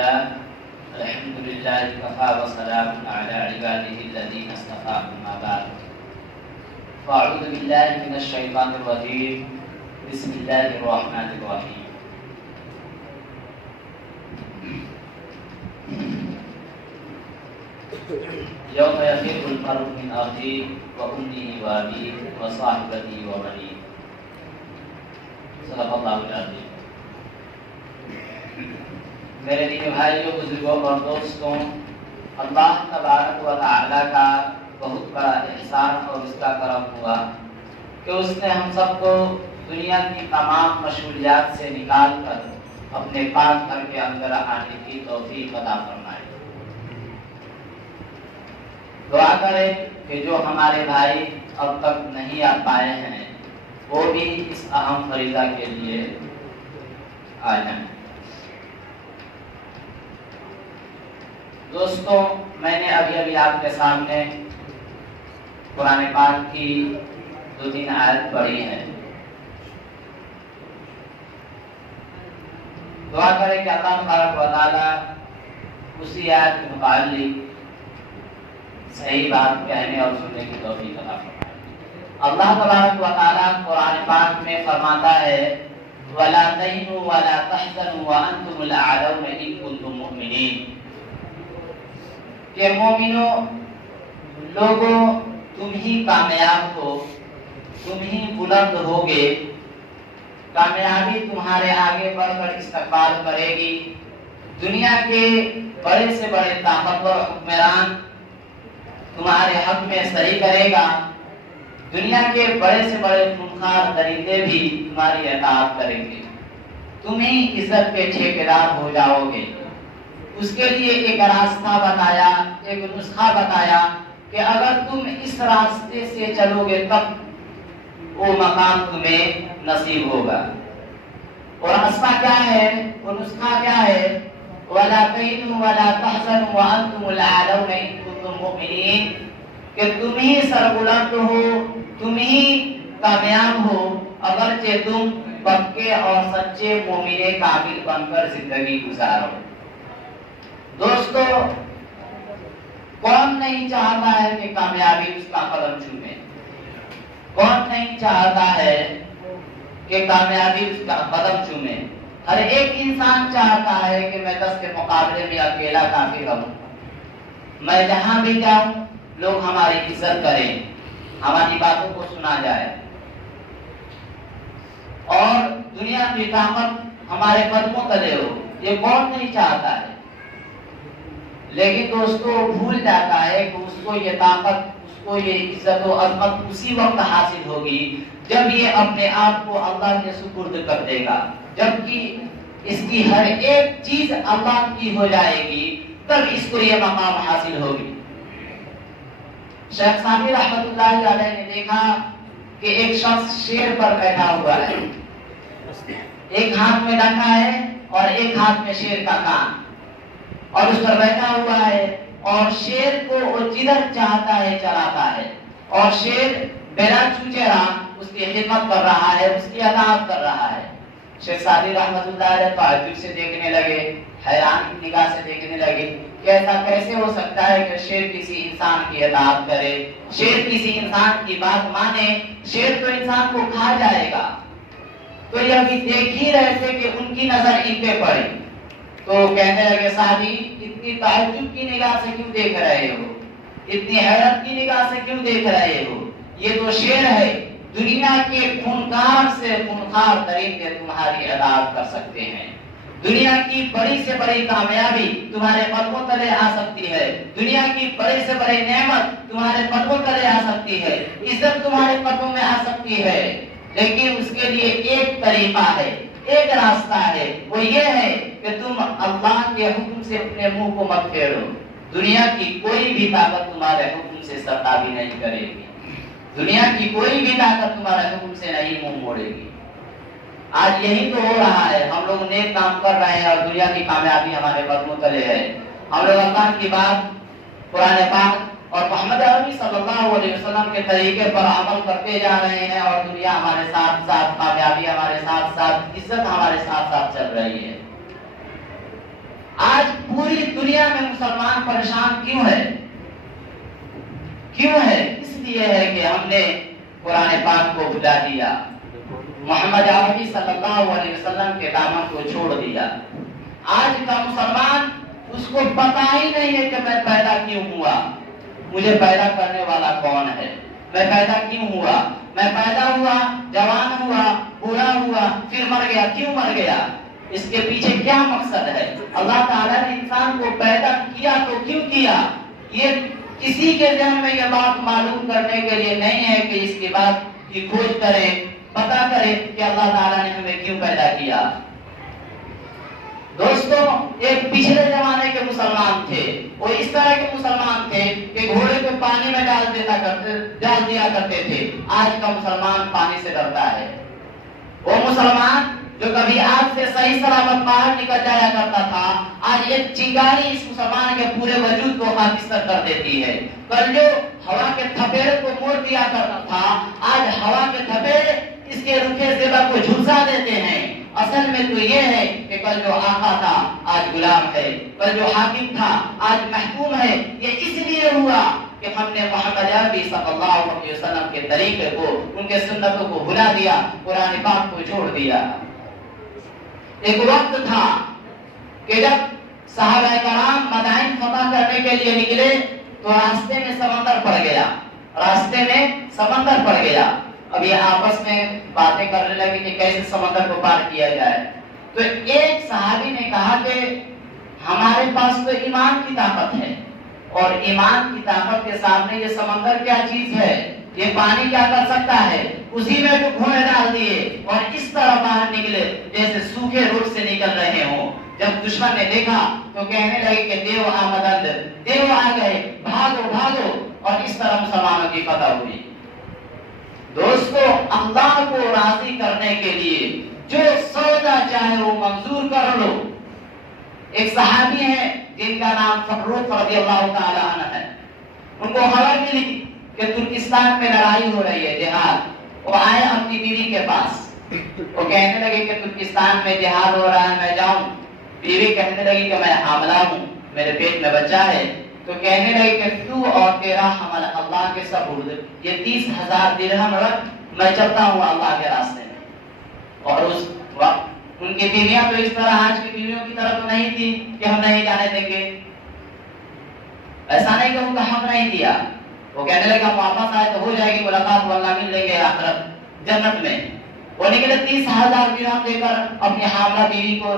لله الحمد لله وكفى وسلام على عباده الذين اصطفى أما بعد فأعوذ بالله من الشيطان الرجيم بسم الله الرحمن الرحيم يوم يفر المرء من أخيه وأمه وأبيه وصاحبته وبنيه صدق اللہ العظیم۔ میرے دینی بھائیوں، بزرگوں اور دوستوں، اللہ تبارک و تعالی کا بہت بڑا احسان اور اس کا کرم ہوا کہ اس نے ہم سب کو دنیا کی تمام مشغولیات سے نکال کر اپنے پاک گھر کے اندر آنے کی توفیق عطا فرمائی۔ دعا کریں کہ جو ہمارے بھائی اب تک نہیں آ پائے ہیں وہ بھی اس اہم فریضہ کے لیے آ جائیں۔ دوستوں، میں نے ابھی آپ کے سامنے قرآن پاک کی 2-3 آیت پڑھی ہے۔ دعا کریں کہ اللہ تبارک و تعالی اسی آیت کے متعلق صحیح بات کہنے اور سننے کی توفیق عطا فرمائے۔ اللہ تبارک و تعالی قرآن پاک میں فرماتا ہے وَلَا تَهِنُوا وَلَا تَحْزَنُوا وَأَنْتُمُ الْأَعْلَوْنَ إِن كُنتُم مُؤْمِنِينَ کہ مومنوں، لوگوں، تم ہی کامیاب ہو، تم ہی بلند ہوگے، کامیابی تمہارے آگے بڑھ کر استقبال کرے گی۔ دنیا کے بڑے سے بڑے طاقتور حکمران تمہارے حق میں صحیح کرے گا، دنیا کے بڑے سے بڑے خونخوار درندے بھی تمہاری اطاعت کریں گے، تم ہی عزت کے ٹھیکیدار ہو جاؤ گے۔ اس کے لیے ایک راستہ بتایا، ایک نسخہ بتایا کہ اگر تم اس راستے سے چلو گے تب وہ مقام تمہیں نصیب ہوگا۔ اور راستہ کیا ہے، وہ نسخہ کیا ہے؟ وَلَا تَهِنُوا وَلَا تَحْزَنُوا وَأَنْتُمُ الْأَعْلَوْنَ إِن كُنتُم مُؤْمِنِينَ کہ تم ہی سربلند ہو، تم ہی کامیاب ہو اگرچہ تم پکے اور سچے مومن کامل بن کر زندگی گزارو۔ دوستو، کون نہیں چاہتا ہے کہ کامیابی اس کا قدم چومے؟ کون نہیں چاہتا ہے کہ کامیابی اس کا قدم چومے؟ ہر ایک انسان چاہتا ہے کہ میں 10 کے مقابلے میں اکیلا کافی رہوں، میں جہاں بھی جاؤں لوگ ہماری عزت کریں، ہماری باتوں کو سنا جائے، اور دنیا کی طاقت ہمارے قدموں تلے ہو۔ یہ کون نہیں چاہتا ہے؟ لیکن دوستو بھول جاتا ہے کہ اس کو یہ طاقت، اس کو یہ عزت و عظمت اسی وقت حاصل ہوگی جب یہ اپنے آپ کو اللہ کے سپرد کر دے گا، جبکہ اس کی ہر ایک چیز اللہ کی ہو جائے گی، تب اس کو یہ مقام حاصل ہوگی۔ شیخ ثانی رحمت اللہ علیہ نے دیکھا کہ ایک شخص شیر پر بیٹھا ہوا ہے، ایک ہاتھ میں ڈنڈا ہے اور ایک ہاتھ میں شیر کا کان، اور اس پر بیٹھا ہوا ہے، اور شیر کو وہ جدھر چاہتا ہے چلاتا ہے، اور شیر بلا چوچرا اس کی خدمت کر رہا ہے، اس کی اطاعت کر رہا ہے۔ شیخ سعدی رحمت اللہ علیہ تعجب سے دیکھنے لگے، حیران کی نگاہ سے دیکھنے لگے کہ ایسا کیسے ہو سکتا ہے کہ شیر کسی انسان کی اطاعت کرے، شیر کسی انسان کی بات مانے، شیر تو انسان کو کھا جائے گا۔ تو یہ ابھی دیکھ ہی رہے تھے کہ ان کی نظر ان پہ پڑی، تو کہنے لگے سعدی اتنی تعجب کی نگاہ سے کیوں دیکھ رہے ہو، اتنی حیرت کی نگاہ سے کیوں دیکھ رہے ہو؟ یہ تو شیر ہے، دنیا کے خونخوار سے خونخوار درندے تمہاری اطاعت کر سکتے ہیں، دنیا کی بڑی سے بڑی کامیابی تمہارے قدموں تلے آ سکتی ہے، دنیا کی بڑے سے بڑی نعمت تمہارے قدموں تلے آ سکتی ہے، عزت تمہارے قدموں میں آ سکتی ہے، لیکن اس کے لیے ایک طریقہ ہے، ایک راستہ ہے، وہ یہ ہے کہ تم اللہ کے حکم سے اپنے منہ کو مت پھیرو۔ دنیا کی کوئی بھی طاقت تمہارے حکم سے سرتابی نہیں کرے گی، دنیا کی کوئی بھی طاقت تمہارے حکم سے نہیں منہ موڑے گی۔ آج یہی تو ہو رہا ہے، ہم لوگ نیک کام کر رہے ہیں اور دنیا کی کامیابی ہمارے قدموں تلے ہے۔ ہم لوگ اللہ کی بات، قرآن پاک اور محمد عربی صلی اللہ علیہ وسلم کے طریقے پر عمل کرتے جا رہے ہیں، اور دنیا ہمارے ساتھ ساتھ، کامیابی ہمارے ساتھ ساتھ، عزت ہمارے ساتھ ساتھ چل رہی ہے۔ آج پوری دنیا میں مسلمان پریشان کیوں ہے؟ کیوں ہے؟ اس لیے ہے کہ ہم نے قرآن پاک کو بھلا دیا، محمد عربی صلی اللہ علیہ وسلم کے دامن کو چھوڑ دیا۔ آج کا مسلمان اس کو پتا ہی نہیں ہے کہ میں پیدا کیوں ہوا، مجھے پیدا کرنے والا کون ہے، میں پیدا کیوں ہوا، میں پیدا ہوا، جوان ہوا، بوڑھا ہوا، پھر مر گیا، کیوں مر گیا، اس کے پیچھے کیا مقصد ہے؟ اللہ تعالیٰ نے انسان کو پیدا کیا تو کیوں کیا؟ یہ کسی کے ذہن میں یہ بات معلوم کرنے کے لیے نہیں ہے کہ اس کی بات کی کھوج کرے، پتا کرے کہ اللہ تعالیٰ نے ہمیں کیوں پیدا کیا۔ دوستوں، ایک پچھلے زمانے کے مسلمان تھے، وہ اس طرح کے مسلمان تھے کہ گھوڑے کو پانی میں ڈال دیا کرتے تھے۔ آج کا مسلمان پانی سے ڈرتا ہے۔ وہ مسلمان جو کبھی آگ سے صحیح سلامت باہر نکل جایا کرتا تھا، آج ایک چنگاری اس مسلمان کے پورے وجود کو خاکستر کر دیتی ہے۔ کل جو ہوا کے تھپیڑے کو موڑ دیا کرتا تھا، آج ہوا کے تھپیڑے اس کے رکھے زیور کو جھلسا دیتے ہیں۔ اصل میں تو یہ ہے کہ کل جو آقا تھا آج غلام ہے، کل جو حاکم تھا آج محکوم ہے۔ یہ اس لیے ہوا کہ ہم نے محمد عربی صلی اللہ علیہ وسلم کے طریقے کو، ان کے سنتوں کو بھلا دیا، قرآن پاک کو چھوڑ دیا۔ ایک وقت تھا کہ جب صحابہ کرام مدائن فتح کرنے کے لیے نکلے تو راستے میں سمندر پڑ گیا، راستے میں سمندر پڑ گیا۔ اب یہ آپس میں باتیں کرنے لگے کہ کیسے سمندر کو پار کیا جائے۔ تو ایک صحابی نے کہا کہ ہمارے پاس تو ایمان کی طاقت ہے، اور ایمان کی طاقت کے سامنے یہ سمندر کیا چیز ہے، یہ پانی کیا کر سکتا ہے۔ اسی میں تو گھوڑے ڈال دیے اور اس طرح باہر نکلے جیسے سوکھے روڈ سے نکل رہے ہوں۔ جب دشمن نے دیکھا تو کہنے لگے کہ دیو آمدند، دیو آ گئے، بھاگو بھاگو، اور اس طرح مسلمانوں کی فتح ہوئی۔ دوستو، اللہ کو راضی کرنے کے لیے جو سودا چاہے وہ منظور کر لو۔ ایک صحابی ہے جن کا نام فروخ رضی اللہ تعالی عنہ ہے، ان کو خبر ملی کہ ترکستان میں لڑائی ہو رہی ہے، جہاد۔ وہ آئے اپنی بیوی کے پاس، وہ کہنے لگے کہ ترکستان میں جہاد ہو رہا ہے، میں جاؤں۔ بیوی کہنے لگی کہ میں حاملہ ہوں، میرے پیٹ میں بچہ ہے۔ تو کہنے لگے کہ تو اور تیرا حمل اللہ کے سپرد، یہ 30,000 درہم رکھ، میں چلتا ہوں اللہ کے راستے میں۔ اور اس وقت ان کی بیویاں تو اس طرح آج کی بیویوں کی طرح تو نہیں تھی کہ ہم نہیں جانے دیں گے، ایسا نہیں کہ ان کا حق نہیں دیا۔ وہ کہنے لگے ہم واپس آئے تو ہو جائے گی ملاقات، واللہ مل لیں گے آخرت جنت میں۔ وہ نکلے 30,000 درہم لے کر اپنی حاملہ بیوی کو۔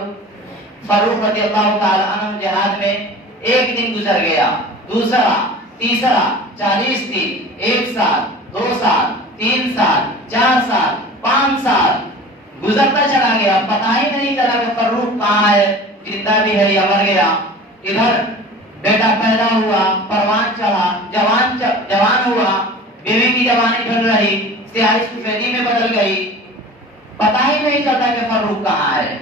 فاروق رضی اللہ تعالی عنہ جہاد میں ایک دن گزر گیا، دوسرا، تیسرا، 40 دن، 1 سال، 2 سال، 3 سال، 4 سال، 5 سال گزرتا چلا گیا۔ پتہ ہی نہیں چلا کہ فاروق کہاں ہے، زندہ بھی ہے یا مر گیا۔ ادھر بیٹا پیدا ہوا، پروان چڑھا، جوان ہوا، بیوی کی جوانی ڈھل رہی، سیاہی سفیدی میں بدل گئی، پتہ ہی نہیں چلتا کہ فاروق کہاں ہے۔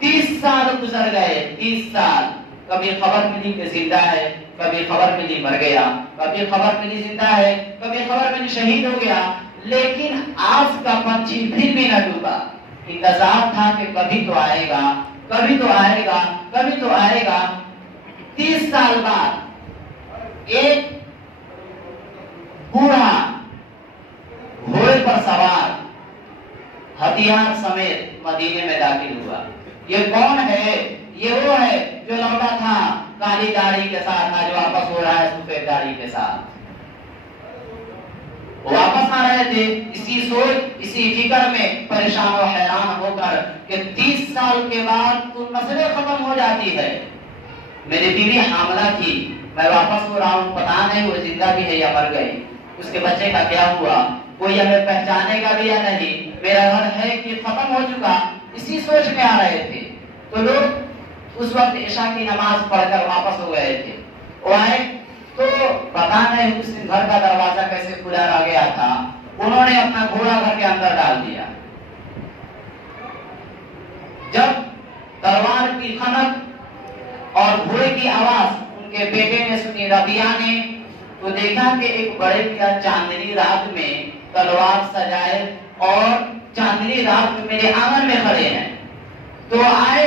30 سال گزر گئے، 30 سال، کبھی خبر ملی کہ زندہ ہے، کبھی خبر ملی مر گیا، کبھی خبر ملی زندہ ہے، کبھی خبر ملی شہید ہو گیا۔ لیکن آج کا پنچھی پھر بھی نہ ڈوبا۔ انتظار تھا کہ کبھی تو آئے گا، کبھی تو آئے گا، کبھی تو آئے گا۔ 30 سال بعد ایک بوڑھا گھوڑے پر سوار ہتھیار سمیت مدینے میں داخل ہوا۔ یہ کون ہے؟ یہ وہ ہے جو لوٹا تھا کالی داڑھی کے ساتھ، آج واپس ہو رہا ہے سفید داڑھی کے ساتھ۔ واپس آ رہے تھے اسی سوچ، اسی فکر میں پریشان و حیران ہو کر کہ 30 سال کے بعد تو نسلیں ختم ہو جاتی ہے، میری بیوی حاملہ تھی، میں واپس ہو رہا ہوں، پتہ نہیں وہ زندہ بھی ہے یا مر گئی، اس کے بچے کا کیا ہوا، کوئی ہمیں پہچانے گا بھی یا نہیں، میرا گھر ہے کہ ختم ہو چکا۔ اسی سوچ میں آ رہے تھے تو لوگ اس وقت عشاء کی نماز پڑھ کر واپس ہو گئے تھے۔ وہ آئے تو پتہ نہیں اس دن گھر کا دروازہ کیسے کھلا رہ گیا تھا، انہوں نے اپنا گھوڑا گھر کے اندر ڈال دیا۔ جب تلوار کی خنک اور گھوڑے کی آواز ان کے بیٹے نے سنی، ربیہ نے، تو دیکھا کہ ایک بڑے کیا چاندنی رات میں تلوار سجائے اور چاندنی رات میں میرے آنگن میں کھڑے ہیں۔ تو آئے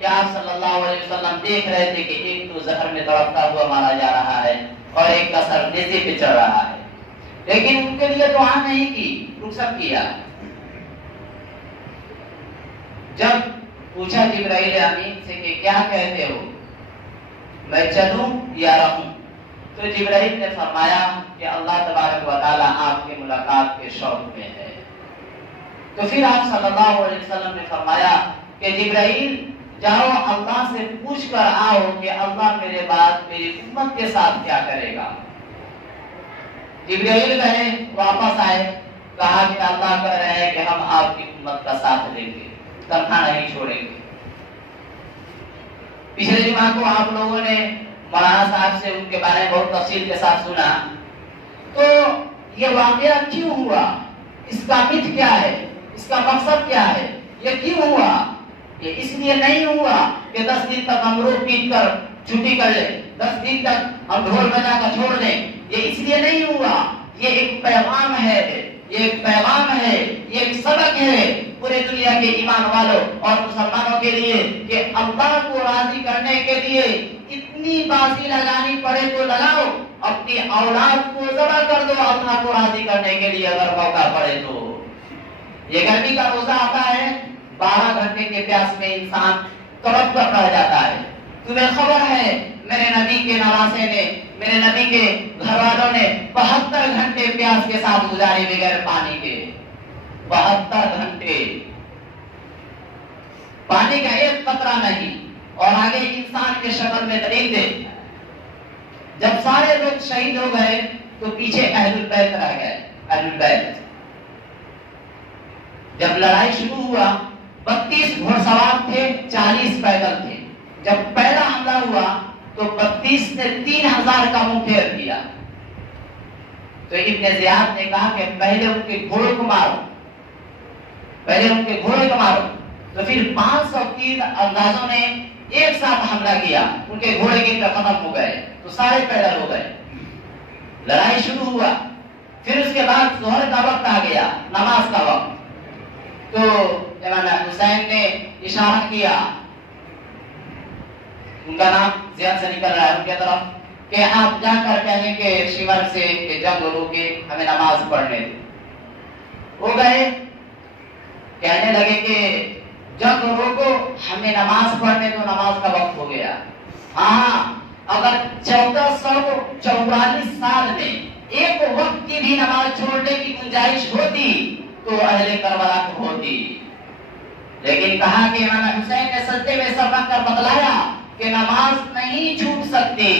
کہ آپ صلی اللہ علیہ وسلم دیکھ رہے تھے کہ ایک تو زہر میں تڑپتا ہوا مارا جا رہا ہے اور ایک کا سر نیزے پہ چڑھ رہا ہے، لیکن ان کے لیے دعا نہیں کی، رخصت کیا۔ جب پوچھا جبرائیل امین سے کہ کیا کہتے ہو، میں چلوں یا رہوں، تو جبرائیل نے فرمایا کہ اللہ تبارک و تعالی آپ کے ملاقات کے شوق میں ہے۔ تو پھر آپ صلی اللہ علیہ وسلم نے فرمایا کہ جبرائیل جاؤ اللہ سے پوچھ کر آؤ کہ اللہ میرے بعد میری امت کے ساتھ کیا کرے گا۔ جبرائیل گئے، واپس آئے، کہا کہ اللہ کہہ رہے ہیں کہ ہم آپ کی امت کا ساتھ لیں گے، تنہا نہیں چھوڑیں گے۔ پچھلے جمعہ کو آپ لوگوں نے مولانا صاحب سے ان کے بارے میں بہت تفصیل کے ساتھ سنا، تو یہ واقعہ کیوں ہوا، اس کا مت کیا ہے، اس کا مقصد کیا ہے، یہ کیوں ہوا؟ یہ اس لیے نہیں ہوا کہ 10 دن تک ہم رو پیٹ کر چھٹی کر لیں، 10 دن تک ہم ڈھول بجا کر چھوڑ دیں، یہ اس لیے نہیں ہوا۔ یہ ایک پیغام ہے، یہ ایک پیغام ہے، یہ ایک سبق ہے پورے دنیا کے ایمان والوں اور مسلمانوں کے لیے کہ اللہ کو راضی کرنے کے لیے اتنی بازی لگانی پڑے تو لگاؤ، اپنی اولاد کو ذبح کر دو اللہ کو راضی کرنے کے لیے اگر موقع پڑے تو۔ یہ گرمی کا روزہ آتا ہے، 12 گھنٹے کے پیاس میں انسان تڑپ کر رہ جاتا ہے۔ تمہیں خبر ہے میرے نبی کے نواسے نے، میرے نبی کے گھر والوں نے 72 گھنٹے پیاس کے ساتھ گزارے بغیر پانی کے، 72 گھنٹے پانی کا ایک قطرہ نہیں، اور آگے انسان کے شکل میں درندے۔ جب سارے لوگ شہید ہو گئے تو پیچھے اہل البیت رہ گئے، اہل البیت۔ جب لڑائی شروع ہوا 32 گھوڑ سوار تھے، 40 پیدل تھے۔ جب پہلا حملہ ہوا تو 32 نے 3000 کا منہ پھیر دیا۔ تو ابن زیاد نے کہا کہ پہلے ان کے گھوڑوں کو مارو، پہلے ان کے گھوڑے کو مارو۔ تو پھر 503 اندازوں نے ایک ساتھ حملہ کیا، ان کے گھوڑے کی طرف ختم ہو گئے تو سارے پیدل ہو گئے۔ لڑائی شروع ہوا، پھر اس کے بعد ظہر کا وقت آ گیا، نماز کا وقت۔ تو امام حسین نے اشارہ کیا، ان کا نام ذہن سے نکل رہا ہے ان کی طرف، کہ آپ جا کر کہیں کہ شمر سے کہ جنگ روکے، ہمیں نماز پڑھنے دو۔ وہ گئے، کہنے لگے کہ جنگ روکو، ہمیں نماز پڑھنے دو، نماز کا وقت ہو گیا۔ ہاں، اگر 1444 سال میں ایک وقت کی بھی نماز چھوڑنے کی گنجائش ہوتی تو اہل کربلا کو ہوتی، لیکن کہا کہ امام حسین نے سجدے میں سر رکھ کر بتلایا کہ نماز نہیں چھوٹ سکتی،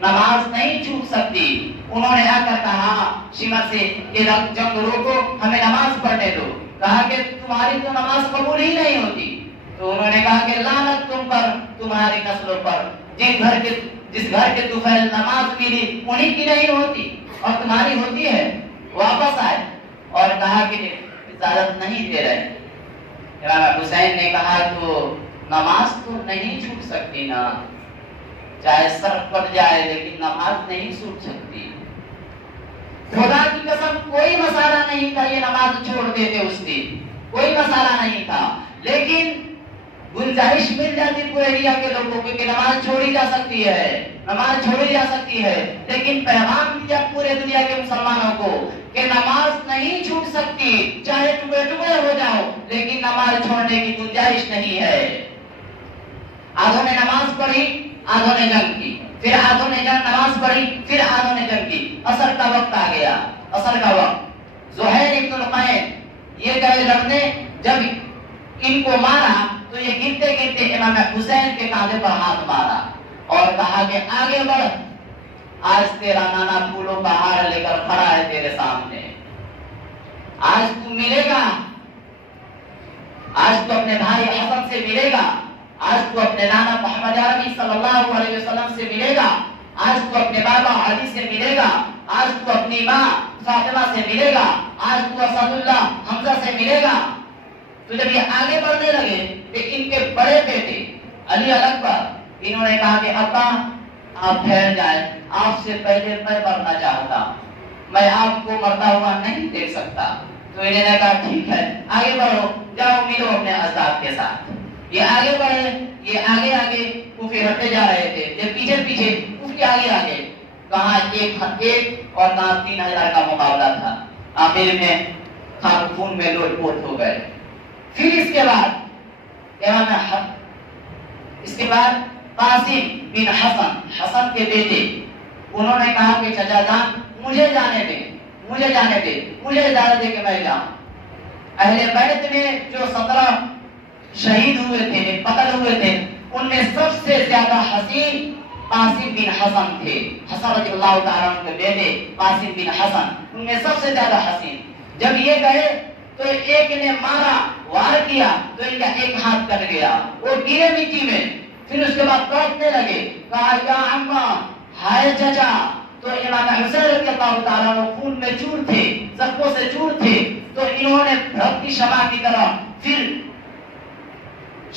نماز نہیں چھوٹ سکتی۔ انہوں نے آ کر کہا شمر سے کہ جنگ روکو، ہمیں نماز پڑھنے دو۔ کہا کہ تمہاری تو نماز قبول ہی نہیں ہوتی۔ تو انہوں نے کہا کہ لعنت تم پر، تمہاری نسلوں پر، جس گھر کے طفیل نماز ملی انہیں کی نہیں ہوتی اور تمہاری ہوتی ہے۔ واپس آئے اور کہا کہ اجازت نہیں دے رہے۔ امام حسین نے کہا تو نماز تو نہیں چھوٹ سکتی نا، چاہے سر پٹ جائے لیکن نماز نہیں چھوٹ سکتی۔ خدا کی قسم کوئی مسئلہ نہیں تھا یہ نماز چھوڑ دیتے اس دن، کوئی مسئلہ نہیں تھا، لیکن گنجائش مل جاتی پورے ایریا کے لوگوں کو کہ نماز چھوڑی جا سکتی ہے، نماز چھوڑی جا سکتی ہے، لیکن پیغام دیا پورے دنیا کے مسلمانوں کو کہ نماز نہیں چھوٹ سکتی، چاہے ٹکڑے ٹکڑے ہو جاؤ لیکن نماز چھوڑنے کی گنجائش نہیں ہے۔ آدھوں نے نماز پڑھی، آدھوں نے جنگ کی، پھر آدھوں نے نماز پڑھی، پھر آدھوں نے جنگ کی۔ عصر کا وقت آ گیا، عصر کا وقت۔ زہیر ابن القین یہ گئے لڑنے، جب ان کو مارا تو یہ گرتے گرتے امام حسین کے کاندھے پر ہاتھ مارا اور کہا کہ آگے بڑھ، آج تیرا نانا پھولوں کا ہار لے کر کھڑا ہے تیرے سامنے، آج تو ملے گا، آج تو اپنے بھائی حسن سے ملے گا، آج تو اپنے نانا محمد عربی صلی اللہ علیہ وسلم سے ملے گا، آج تو اپنے بابا علی سے ملے گا، آج تو اپنی ماں فاطمہ سے ملے گا، آج تو اسد اللہ حمزہ سے ملے گا۔ تو جب یہ آگے بڑھنے لگے کہ ان کے بڑے بیٹے علی اکبر، انہوں نے کہا کہ ابا آپ ٹھہر جائیں، آپ سے پہلے میں مرنا چاہتا ہوں، میں آپ کو مرتا ہوا نہیں دیکھ سکتا۔ تو انہوں نے کہا ٹھیک ہے آگے بڑھو، جاؤ ملو اپنے اجداد کے ساتھ۔ یہ آگے بڑھے، یہ آگے آگے، وہ پھر ہٹتے جا رہے تھے، یہ پیچھے پیچھے، اس کے آگے آگے، کہاں ایک اور کہاں 3000 کا مقابلہ تھا۔ آخر میں خون میں لوٹ پوٹ ہو گئے۔ پھر اس کے بعد قاسم بن حسن کے بیٹے، انہوں نے کہا کہ چچا جان مجھے جانے دیں، مجھے اجازت دے کہ میں جاؤں۔ اہل بیت میں جو 17 شہید ہوئے تھے، قتل ہوئے تھے، ان میں سب سے زیادہ حسین قاسم بن حسن تھے۔ حسن رضی اللہ تعالیٰ عنہ کے بیٹے قاسم بن حسن ان میں سب سے زیادہ حسین۔ جب یہ گئے تو ایک نے مارا، وار کیا تو ان کا ایک ہاتھ کٹ گیا، وہ گرے مٹی میں۔ پھر اس کے بعد تڑپنے لگے، کہا یا عمہ، ہائے چچا۔ تو امام حسین رضی اللہ تعالیٰ عنہ خون میں چور تھے، زخموں سے چور تھے، تو انہوں نے بھرتی شمع کی طرح پھر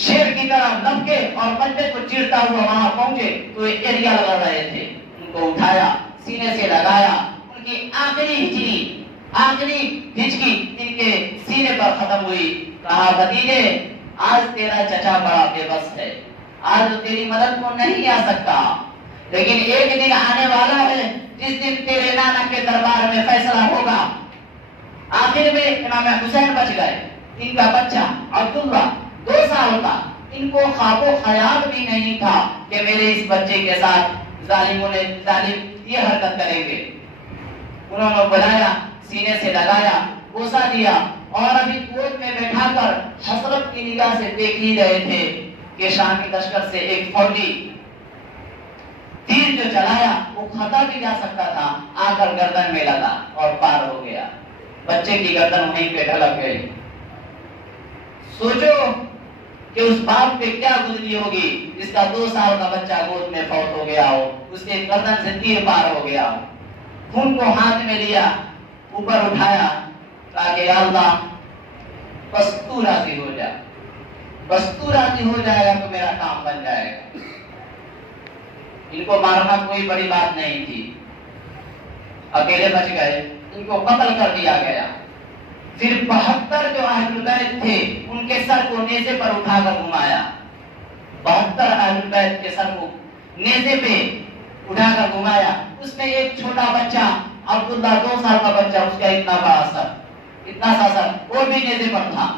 شیر کی طرح لپکے اور بندے کو چیرتا ہوا وہاں پہنچے تو ایریا لگا رہے تھے، ان کو اٹھایا، سینے سے لگایا، ان کی آخری ہچکی ان کے سینے پر ختم ہوئی۔ کہا بھتیجے آج تیرا چچا بڑا بے بس ہے، آج تو تیری مدد کو نہیں آ سکتا، لیکن ایک دن آنے والا ہے جس دن تیرے نانا کے دربار میں فیصلہ ہوگا۔ آخر میں امام حسین بچ گئے۔ ان کا بچہ عبداللہ 2 سال کا، ان کو خواب و خیال بھی نہیں تھا کہ میرے اس بچے کے ساتھ ظالم یہ حرکت کریں گے۔ انہوں نے بلایا، سینے سے لگایا، بوسہ دیا، اور ابھی گود میں بیٹھا کر حسرت کی نگاہ سے دیکھ ہی رہے تھے کہ شام کی لشکر سے ایک فوجی تیر جو چلایا وہ کھاتا بھی جا سکتا تھا، آ کر گردن میں لگا اور پار ہو گیا۔ بچے کی گردن وہیں پہ ڈھلک گئی۔ سوچو کہ اس باپ پہ کیا گزری ہوگی جس کا 2 سال کا بچہ گود میں فوت ہو گیا ہو، اس کے گردن سے تیر پار ہو گیا ہو۔ خون کو ہاتھ میں لیا، اوپر اٹھایا، کہا کہ یا اللہ بس تو راضی ہو جا، بس تو راضی ہو جائے گا تو میرا کام بن جائے گا۔ ان کو مارنا کوئی بڑی بات نہیں تھی، اکیلے بچ گئے، ان کو قتل کر دیا گیا۔ پھر 72 جو اہل بیت تھے ان کے سر کو نیزے پر اٹھا کر گھمایا، 72 اہل بیت کے سر کو نیزے پہ اٹھا کر گھمایا۔ اس میں ایک چھوٹا بچہ عبداللہ 2 سال کا بچہ، اس کا اتنا بڑا سر، اتنا سا سر، وہ بھی نیزے پر تھا۔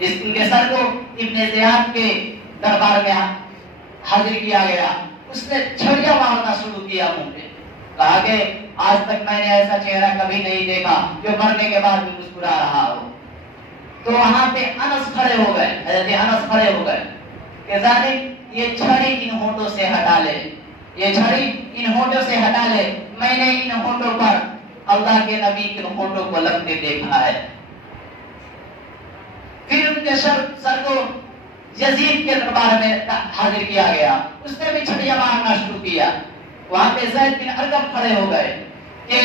ان کے سر کو ابن زیاد کے دربار میں حاضر کیا گیا۔ اس نے چھڑیاں مارنا شروع کیا منہ پہ، کہا کہ آج تک میں نے ایسا چہرہ کبھی نہیں دیکھا جو مرنے کے بعد بھی مسکرا رہا ہو۔ تو وہاں پہ انس کھڑے ہو گئے، حضرت انس کھڑے ہو گئے کہ ظالم یہ چھڑی ان ہونٹوں سے ہٹا لے، یہ چھڑی ان ہونٹوں سے ہٹا لے، میں نے ان ہونٹوں پر اللہ کے نبی کے ہونٹوں کو لگتے دیکھا ہے۔ پھر ان کے سر کو یزید کے دربار میں حاضر کیا گیا، اس نے بھی چھڑیاں مارنا شروع کیا۔ وہاں پہ زید بن ارقم کھڑے ہو گئے کہ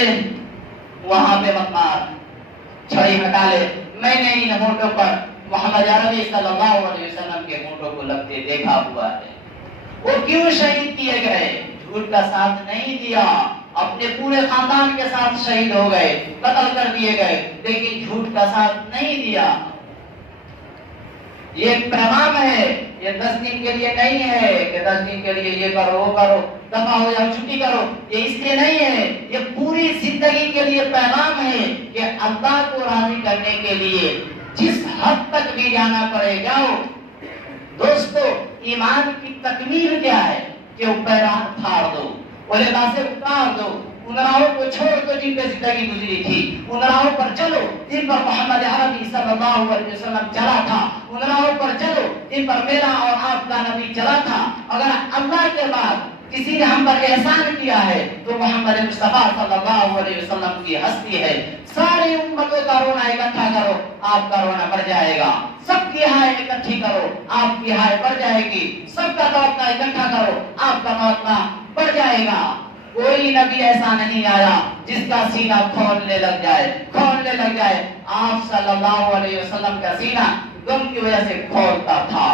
وہاں پہ مت مار، چھڑی ہٹا لے، میں نے ان ہونٹوں پر محمد عربی صلی اللہ علیہ وسلم کے ہونٹوں کو لگتے دیکھا ہوا ہے۔ وہ کیوں شہید کیے گئے؟ جھوٹ کا ساتھ نہیں دیا، اپنے پورے خاندان کے ساتھ شہید ہو گئے، قتل کر دیے گئے، لیکن جھوٹ کا ساتھ نہیں دیا۔ یہ ایک پیغام ہے، یہ 10 دن کے لیے نہیں ہے کہ 10 دن کے لیے یہ کرو وہ کرو، دفع ہو جاؤ چھٹی کرو، یہ اس لیے نہیں ہے، یہ پوری زندگی کے لیے پیغام ہے کہ اللہ کو راضی کرنے کے لیے جس حد تک بھی جانا پڑے جاؤ۔ دوستو ایمان کی تکمیل کیا ہے کہ وہ پیران پھاڑ دو، وہ لباسیں اتار دو، ان راہوں کو چھوڑ دو جن پہ زندگی گزری تھی، ان راہوں پر چلو جن پر محمد عربی صلی اللہ علیہ وسلم چلا تھا، ان راہوں پر چلو جن پر میرا اور آپ کا نبی چلا تھا۔ اگر اللہ کے بعد کسی نے ہم پر احسان کیا ہے تو محمد مصطفیٰ صلی اللہ علیہ وسلم کی ہستی ہے۔ ساری امتوں کا رونا اکٹھا کرو، آپ کا رونا بڑھ جائے گا، سب کی ہائے اکٹھی کرو، آپ کی ہائے بڑھ جائے گی، سب کا توقع اکٹھا کرو، آپ کا توقع بڑھ جائے گا۔ کوئی نبی ایسا نہیں آیا جس کا سینہ کھولنے لگ جائے، آپ صلی اللہ علیہ وسلم کا سینہ غم کی وجہ سے کھولتا تھا،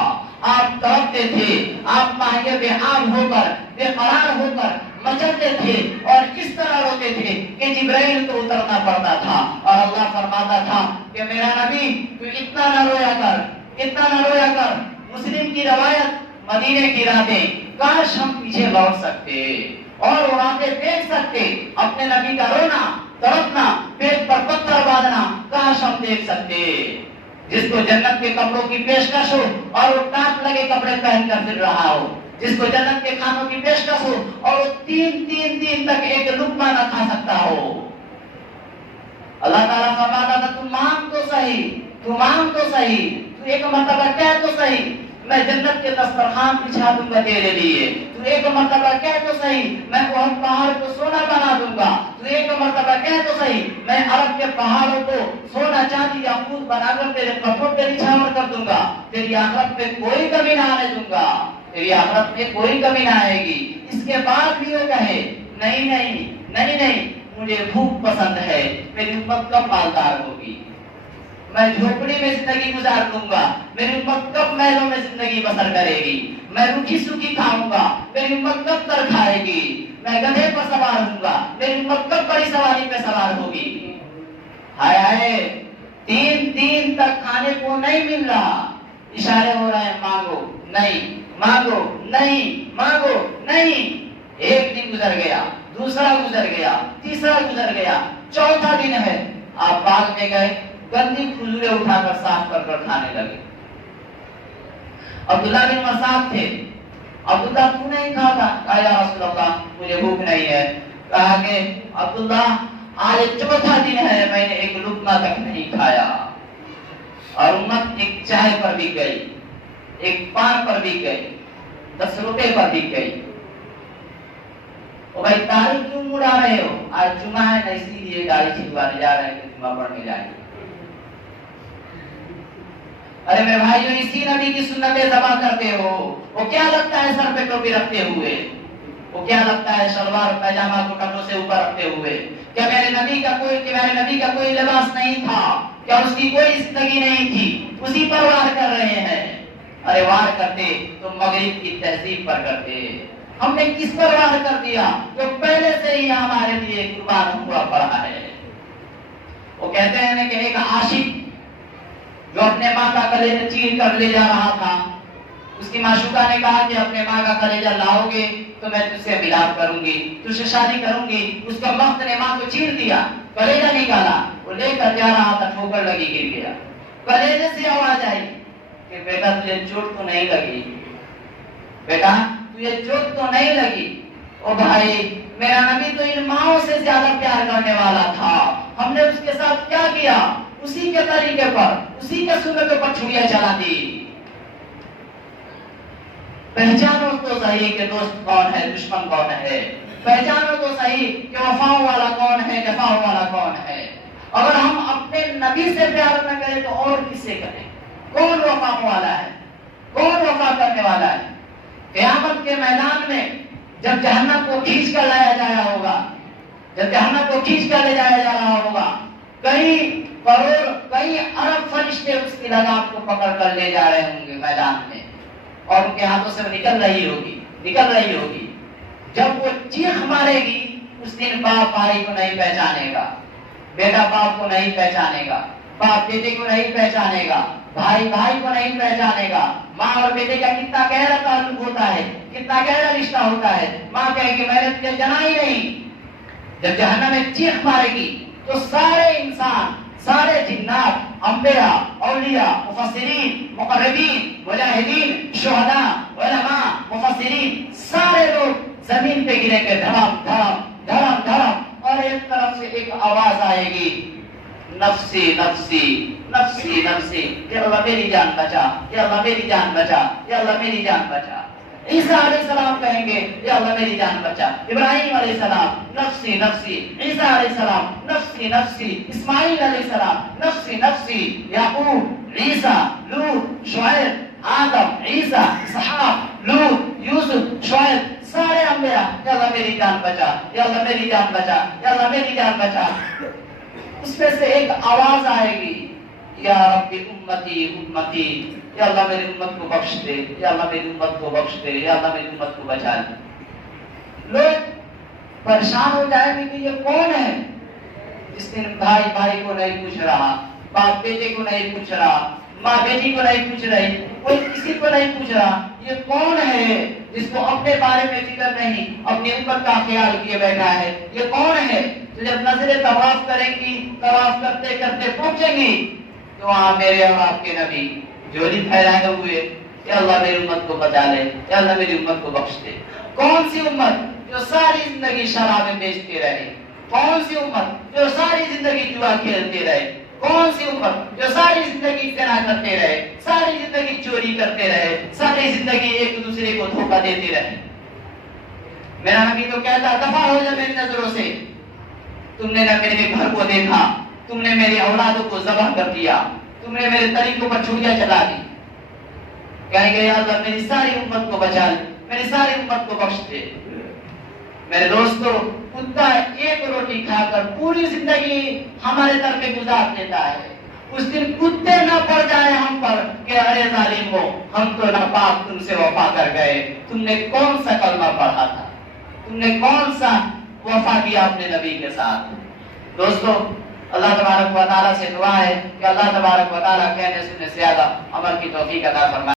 آپ تڑپتے تھے، آپ ماہیے بے آب ہو کر، بے قرار ہو کر مچلتے تھے اور اس طرح روتے تھے کہ جبرائیل کو اترنا پڑتا تھا اور اللہ فرماتا تھا کہ میرا نبی تو اتنا نہ رویا کر، مسلم کی روایت، مدینے کی راتیں، کاش ہم پیچھے لوٹ سکتے اور وہاں پہ دیکھ سکتے اپنے نبی کا رونا، تڑپنا، پیٹ پر پتھر باندھنا، کاش ہم دیکھ سکتے. جس کو جنت کے کپڑوں کی پیشکش ہو اور وہ ٹاپ لگے کپڑے پہن کر پھر رہا ہو، جس کو جنت کے کھانوں کی پیشکش ہو اور وہ تین دن تک ایک لقمہ نہ کھا سکتا ہو. اللہ تعالیٰ فرماتا تھا تم مانگ تو صحیح، تو مانگ تو صحیح، تو ایک مرتبہ کہہ تو صحیح میں جنت کے دسترخوان بچھا دوں گا تیرے لیے، تو ایک مرتبہ کہہ تو صحیح میں وہ پہاڑ کو سونا بنا دوں گا، تو ایک مرتبہ کہہ تو صحیح میں عرب کے پہاڑوں کو سونا چاندی یاقوت بنا کر تیرے قدموں پہ نچھاور کر دوں گا، تیری آخرت پہ کوئی کمی نہ آنے دوں گا، تیری آخرت میں کوئی کمی نہ آئے گی. اس کے بعد بھی وہ کہے نہیں نہیں نہیں نہیں مجھے بھوک پسند ہے، میری امت کب مالدار ہوگی، میں جھوپڑی میں زندگی گزار دوں گا، میری امت کب محلوں میں زندگی بسر کرے گی، میں روکھی سوکھی کھاؤں گا، میری امت کب تر کھائے گی، میں گدھے پر سوار ہوں گا، میری امت کب بڑی سواری پہ سوار ہوگی. ہائے ہائے، تین دن تک کھانے کو نہیں مل رہا، اشارے ہو رہے ہیں مانگو نہیں، مانگو نہیں، مانگو نہیں. ایک دن گزر گیا، دوسرا گزر گیا، تیسرا گزر گیا، چوتھا دن ہے، آپ باغ میں گئے، گندی کھجوریں اٹھا کر صاف کر کر کھانے لگے. عبداللہ بن مسعود تھے، عبداللہ تو نہیں کھاتا؟ کہا یا رسول اللہ مجھے بھوک نہیں ہے. کہا کہ عبداللہ آج چوتھا دن ہے میں نے ایک لقمہ تک نہیں کھایا. اور امت ایک چائے پر بھی گئی، ایک پان پر بھی گئی، 10 روپے پر بھی گئی. بھائی تاریخ کیوں اڑا رہے ہو؟ آج جمعہ ہے نا اسی لیے گاڑی چھلوانے جا رہے ہیں کہ جمعہ پڑھنے جائیں گے. ارے میرے بھائیو اسی نبی کی سنتیں ذبح کرتے ہو. وہ کیا لگتا ہے سر پہ ٹوپی رکھتے ہوئے؟ وہ کیا لگتا ہے شلوار پیجامہ کو ٹخنوں سے اوپر رکھتے ہوئے؟ کیا میرے نبی کا کوئی لباس نہیں تھا؟ کیا اس کی کوئی زندگی نہیں تھی؟ اسی پر وار کر رہے ہیں. ارے وار کرتے تو مغرب کی تہذیب پر کرتے. ہم نے کس پر وار کر دیا جو پہلے سے ہی ہمارے لیے قربان ہوا پڑا ہے. وہ کہتے ہیں کہ ایک عاشق جو اپنے ماں کا کلیجہ چیر کر لے جا رہا تھا، اس کی معشوقہ نے کہا کہ اپنے ماں کا کلیجہ لاؤ گے تو میں تجھ سے ملاپ کروں گی، تجھ سے شادی کروں گی. اس کا وقت نے ماں کو چیر دیا، کلیجہ نکالا، وہ لے کر جا رہا تھا، ٹھوکر لگی، گر گیا. کلیجے سے آواز آئی کہ بیٹا تجھے چوٹ تو نہیں لگی، بیٹا تجھے چوٹ تو نہیں لگی. او بھائی میرا نبی تو ان ماؤں سے زیادہ پیار کرنے والا تھا، ہم نے اس کے ساتھ کیا کیا؟ اسی کے طریقے پر، اسی کے سنتوں پر چھڑیاں چلا دی. پہچانو تو صحیح کہ دوست کون ہے، دشمن کون ہے. پہچانو تو صحیح کہ وفا والا کون ہے، جفا والا کون ہے. اگر ہم اپنے نبی سے پیار نہ کریں تو اور کس سے کریں؟ کون وفا والا ہے، کون وفا کرنے والا ہے؟ قیامت کے میدان میں جب جہنم کو کھینچ کر لایا جایا ہوگا، جب جہنم کو کھینچ کر لے جایا جا رہا ہوگا، کئی کروڑ کئی ارب فرشتے اس کی لگام کو پکڑ کر لے جا رہے ہوں گے میدان میں، اور ان کے ہاتھوں سے نکل رہی ہوگی. جب وہ چیخ مارے گی اس دن باپ بھائی کو نہیں پہچانے گا، بیٹا باپ کو نہیں پہچانے گا، باپ بیٹے کو نہیں پہچانے گا، بھائی بھائی کو نہیں پہچانے گا. ماں اور بیٹے کا کتنا گہرا تعلق ہوتا ہے، کتنا گہرا رشتہ ہوتا ہے. ماں کہے گی میں نے تجھے جنا ہی نہیں. جب جہنم میں چیخ مارے گی تو سارے انسان، سارے جنات، انبیاء، اولیاء، مفسرین، مقربین، مجاہدین، شہداء، علماء، مفسرین، سارے لوگ زمین پہ گریں گے دھڑام دھڑام دھڑام دھڑام. اور ایک طرف سے ایک آواز آئے گی نفسی نفسی نفسی نفسی، یا اللہ میری جان بچا، یا اللہ میری جان بچا، یا اللہ میری جان بچا. عیسیٰ علیہ السلام کہیں گے یا اللہ میری جان بچا. ابراہیم علیہ السلام نفسی نفسی، عیسیٰ علیہ السلام نفسی نفسی، اسماعیل علیہ السلام نفسی نفسی، یعقوب، عیسیٰ، لوط، شعیب، آدم، عیسیٰ، اسحاق، لوط، یوسف، شعیب، سارے انبیاء یا اللہ میری جان بچا، یا اللہ میری جان بچا، یا اللہ میری جان بچا. اس میں سے ایک آواز آئے گی یا رب امتی امتی، یا اللہ میری امت کو بخش دے، یا اللہ میری امت کو بخش دے، یا اللہ میری امت کو بچا دے. لوگ پریشان ہو جائیں گے کہ یہ کون ہے جس دن بھائی بھائی کو نہیں پوچھ رہا، باپ بیٹے کو نہیں پوچھ رہا، ماں بیٹی کو نہیں پوچھ رہی، کوئی کسی کو نہیں پوچھ رہا یہ کون ہے جس کو اپنے بارے میں فکر نہیں، اپنی امت کا خیال کیے بیٹھا ہے، یہ کون ہے؟ تو جب نظریں طواف کریں گی، طواف کرتے کرتے پہنچیں گی تو وہاں میرے اور آپ کے نبی جھولی پھیلائے ہوئے، یا اللہ میری امت کو بچا لے، یا اللہ میری امت کو بخش دے۔ کون سی امت جو ساری زندگی شرابیں بیچتے رہے؟ کون سی امت جو ساری زندگی جوا کھیلتے رہے؟ کون سی امت جو ساری زندگی زنا کرتے رہے، ساری زندگی چوری کرتے رہے، ساری زندگی ایک دوسرے کو دھوکہ دیتے رہے؟ میرا نبی تو کہتا دفع ہو جا میری نظروں سے، تم نے نہ میرے گھر کو دیکھا، تم نے میری اولادوں کو ذبح کر دیا، تم نے میرے طریقوں پر چھریاں چلا دی۔ کہیں گے یا اللہ میری ساری امت کو بچا لے، میری ساری امت کو بخش دے۔ میرے دوستو، کتا ایک روٹی کھا کر پوری زندگی ہمارے در پہ گزار دیتا ہے، اس دن کتے نہ پڑ جائے ہم پر کہ ارے ظالم ہو، ہم تو ناپاک تم سے وفا کر گئے، تم نے کون سا کلمہ پڑھا تھا، تم نے کون سا وفا کیا اپنے نبی کے ساتھ؟ دوستو، اللہ تبارک و تعالیٰ سے دعا ہے کہ اللہ تبارک و تعالیٰ کہنے سننے سے زیادہ عمل کی توفیق عطا فرمائے۔